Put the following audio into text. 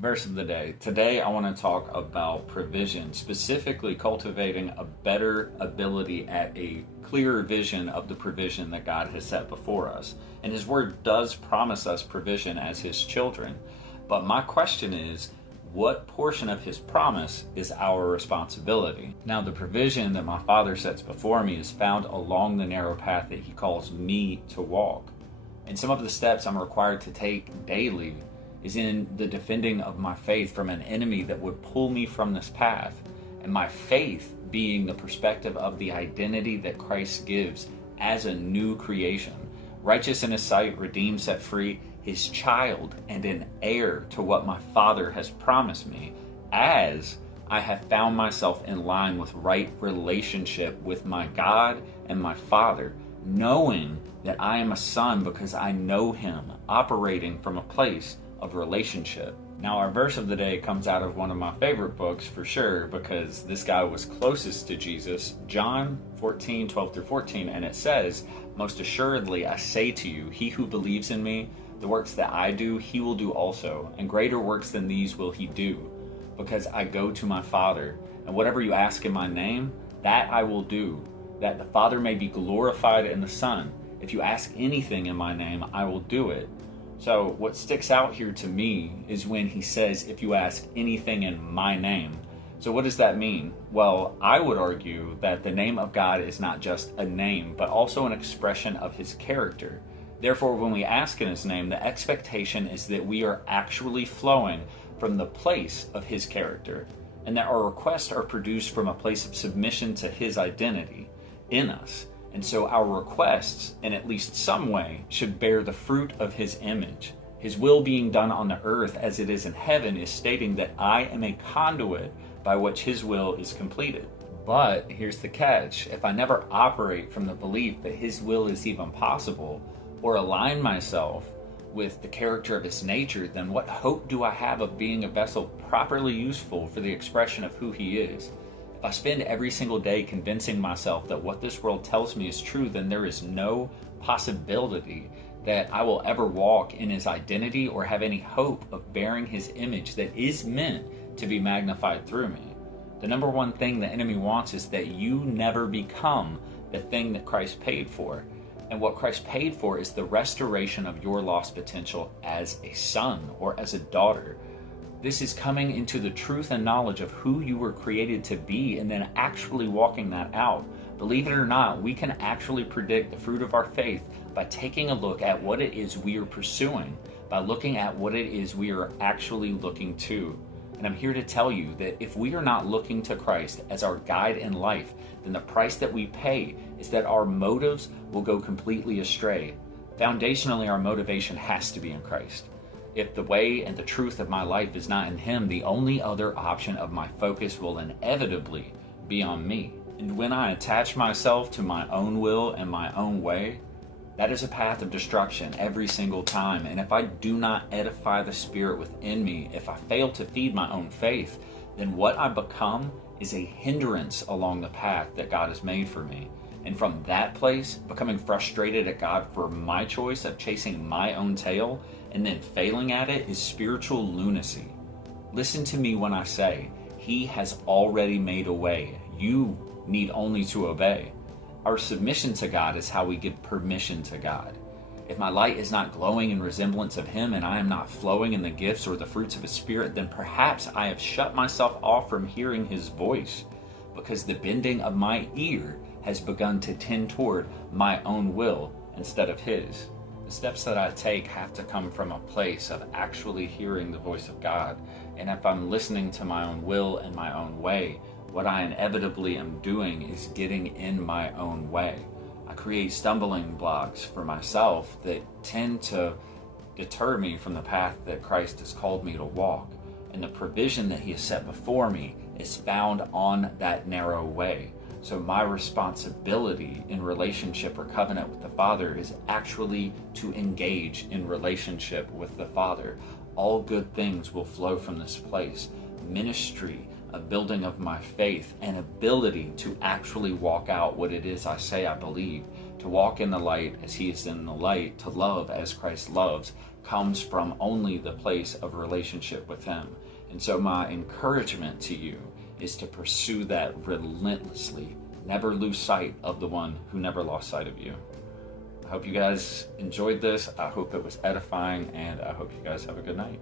Verse of the day. Today I want to talk about provision, specifically cultivating a better ability at a clearer vision of the provision that God has set before us. And His Word does promise us provision as His children. But my question is, what portion of His promise is our responsibility? Now, the provision that my Father sets before me is found along the narrow path that He calls me to walk. And some of the steps I'm required to take daily is in the defending of my faith from an enemy that would pull me from this path, and my faith being the perspective of the identity that Christ gives as a new creation, righteous in His sight, redeemed, set free, His child, and an heir to what my Father has promised me, as I have found myself in line with right relationship with my God and my Father, knowing that I am a son because I know Him, operating from a place of relationship. Now, our verse of the day comes out of one of my favorite books for sure, because this guy was closest to Jesus, John 14:12-14, and it says, "Most assuredly I say to you, he who believes in me, the works that I do, he will do also, and greater works than these will he do, because I go to my Father, and whatever you ask in my name, that I will do, that the Father may be glorified in the Son. If you ask anything in my name, I will do it." So what sticks out here to me is when He says, if you ask anything in my name. So what does that mean? Well, I would argue that the name of God is not just a name, but also an expression of His character. Therefore, when we ask in His name, the expectation is that we are actually flowing from the place of His character, and that our requests are produced from a place of submission to His identity in us. And so our requests, in at least some way, should bear the fruit of His image. His will being done on the earth as it is in heaven is stating that I am a conduit by which His will is completed. But here's the catch. If I never operate from the belief that His will is even possible, or align myself with the character of His nature, then what hope do I have of being a vessel properly useful for the expression of who He is? If I spend every single day convincing myself that what this world tells me is true, then there is no possibility that I will ever walk in His identity or have any hope of bearing His image that is meant to be magnified through me. The number one thing the enemy wants is that you never become the thing that Christ paid for. And what Christ paid for is the restoration of your lost potential as a son or as a daughter. This is coming into the truth and knowledge of who you were created to be, and then actually walking that out. Believe it or not, we can actually predict the fruit of our faith by taking a look at what it is we are pursuing, by looking at what it is we are actually looking to. And I'm here to tell you that if we are not looking to Christ as our guide in life, then the price that we pay is that our motives will go completely astray. Foundationally, our motivation has to be in Christ. If the way and the truth of my life is not in Him, the only other option of my focus will inevitably be on me. And when I attach myself to my own will and my own way, that is a path of destruction every single time. And if I do not edify the Spirit within me, if I fail to feed my own faith, then what I become is a hindrance along the path that God has made for me. And from that place, becoming frustrated at God for my choice of chasing my own tail and then failing at it is spiritual lunacy. Listen to me when I say, He has already made a way. You need only to obey. Our submission to God is how we give permission to God. If my light is not glowing in resemblance of Him and I am not flowing in the gifts or the fruits of His Spirit, then perhaps I have shut myself off from hearing His voice, because the bending of my ear has begun to tend toward my own will instead of His. The steps that I take have to come from a place of actually hearing the voice of God. And if I'm listening to my own will and my own way, what I inevitably am doing is getting in my own way. I create stumbling blocks for myself that tend to deter me from the path that Christ has called me to walk. And the provision that He has set before me is found on that narrow way. So my responsibility in relationship or covenant with the Father is actually to engage in relationship with the Father. All good things will flow from this place. Ministry, a building of my faith, and ability to actually walk out what it is I say I believe, to walk in the light as He is in the light, to love as Christ loves, comes from only the place of relationship with Him. And so my encouragement to you is to pursue that relentlessly. Never lose sight of the one who never lost sight of you. I hope you guys enjoyed this. I hope it was edifying, and I hope you guys have a good night.